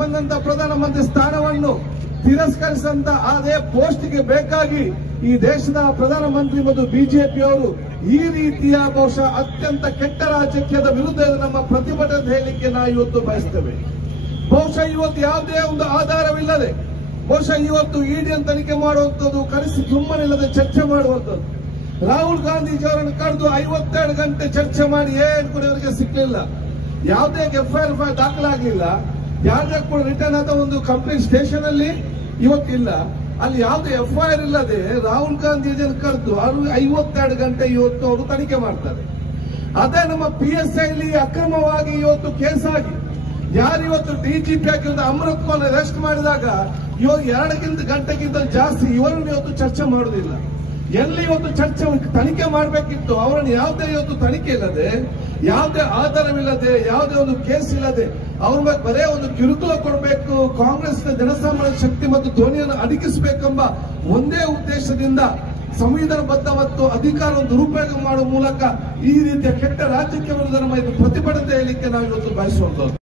ಬಂದಂತ ಪ್ರಧಾನಮಂತ್ರಿ ಸ್ಥಾನವನ್ನು ತಿರಸ್ಕರಿಸಿದಂತ ಅದೇ ಪೋಸ್ಟ್ಗೆ ಬೇಕಾಗಿ ಈ ದೇಶದ ಪ್ರಧಾನಮಂತ್ರಿ ಮತ್ತು ಬಿಜೆಪಿಯವರು ಈ ರೀತಿಯ ಬಹುಶಃ ಅತ್ಯಂತ ಕೆಟ್ಟ ರಾಜಕೀಯದ ವಿರುದ್ಧ ನಮ್ಮ ಪ್ರತಿಭಟನೆ ಹೇಳಲಿಕ್ಕೆ ನಾವು ಇವತ್ತು ಬಯಸ್ತೇವೆ. ಬಹುಶಃ ಇವತ್ತು ಯಾವುದೇ ಒಂದು ಆಧಾರವಿಲ್ಲದೆ ಬಹುಶಃ ಇವತ್ತು ಇಡಿಯನ್ನು ತನಿಖೆ ಮಾಡುವಂಥದ್ದು, ಕರೆಸಿ ಸುಮ್ಮನಿಲ್ಲದೆ ಚರ್ಚೆ ಮಾಡುವಂಥದ್ದು. ರಾಹುಲ್ ಗಾಂಧೀಜಿಯವರನ್ನು ಕರೆದು 52 ಗಂಟೆ ಚರ್ಚೆ ಮಾಡಿ ಏನು ಕೂಡ ಇವರಿಗೆ ಸಿಕ್ಕಲಿಲ್ಲ. ಯಾವುದೇ ಎಫ್ಐಆರ್ ದಾಖಲಾಗಲಿಲ್ಲ. ಯಾವುದೇ ಕೂಡ ರಿಟರ್ನ್ ಆದ ಒಂದು ಕಂಪ್ಲೇಂಟ್ ಸ್ಟೇಷನ್ ಅಲ್ಲಿ ಇವತ್ತಿಲ್ಲ. ಅಲ್ಲಿ ಯಾವುದೇ ಎಫ್ಐಆರ್ ಇಲ್ಲದೆ ರಾಹುಲ್ ಗಾಂಧೀಜಿಯನ್ನು ಕರೆದು 52 ಗಂಟೆ ಇವತ್ತು ಅವರು ತನಿಖೆ ಮಾಡ್ತಾರೆ. ಅದೇ ನಮ್ಮ PSI ಅಲ್ಲಿ ಅಕ್ರಮವಾಗಿ ಇವತ್ತು ಕೇಸ್ ಆಗಿ ಯಾರು ಇವತ್ತು DGP ಆಗಿ ಒಂದು ಅಮೃತ್ ಕೋಲ್ ಅರೆಸ್ಟ್ ಮಾಡಿದಾಗ ಇವಾಗ 2 ಗಂಟೆಗಿಂತ ಜಾಸ್ತಿ ಇವರನ್ನು ಇವತ್ತು ಚರ್ಚೆ ಮಾಡುವುದಿಲ್ಲ. ಎಲ್ಲಿ ಇವತ್ತು ಚರ್ಚೆ ತನಿಖೆ ಮಾಡಬೇಕಿತ್ತು ಅವರನ್ನು ಯಾವುದೇ ಇವತ್ತು ತನಿಖೆ ಇಲ್ಲದೆ, ಯಾವುದೇ ಆಧಾರವಿಲ್ಲದೆ, ಯಾವುದೇ ಒಂದು ಕೇಸ್ ಇಲ್ಲದೆ ಅವ್ರ ಮೇಲೆ ಬರೇ ಒಂದು ಕಿರುಕುಳ ಕೊಡಬೇಕು, ಕಾಂಗ್ರೆಸ್ನ ಜನಸಾಮಾನ್ಯ ಶಕ್ತಿ ಮತ್ತು ಧ್ವನಿಯನ್ನು ಅಡಗಿಸಬೇಕೆಂಬ ಒಂದೇ ಉದ್ದೇಶದಿಂದ ಸಂವಿಧಾನಬದ್ಧ ಮತ್ತು ಅಧಿಕಾರವನ್ನು ದುರುಪಯೋಗ ಮಾಡುವ ಮೂಲಕ ಈ ರೀತಿಯ ಕೆಟ್ಟ ರಾಜಕೀಯ ವಿರುದ್ಧ ನಮ್ಮ ಇದು ಪ್ರತಿಭಟನೆ ಹೇಳಲಿಕ್ಕೆ ನಾವು ಇವತ್ತು ಬಯಸುವಂತದ್ದು.